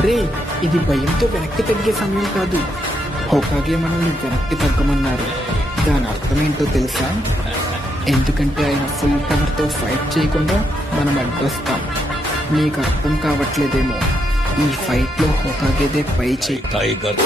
రే, ఇది భయంతో వెనక్కి తగ్గే సమయం కాదు. హోకాగే మనల్ని వెనక్కి తగ్గమన్నారు. దాని అర్థమేంటో తెలుసా? ఎందుకంటే ఆయన ఫుల్ పవర్తో ఫైట్ చేయకుండా మనం అడ్డొస్తాం. నీకు అర్థం కావట్లేదేమో, ఈ ఫైట్లో హోకాగేదే పై చేయి. టైగర్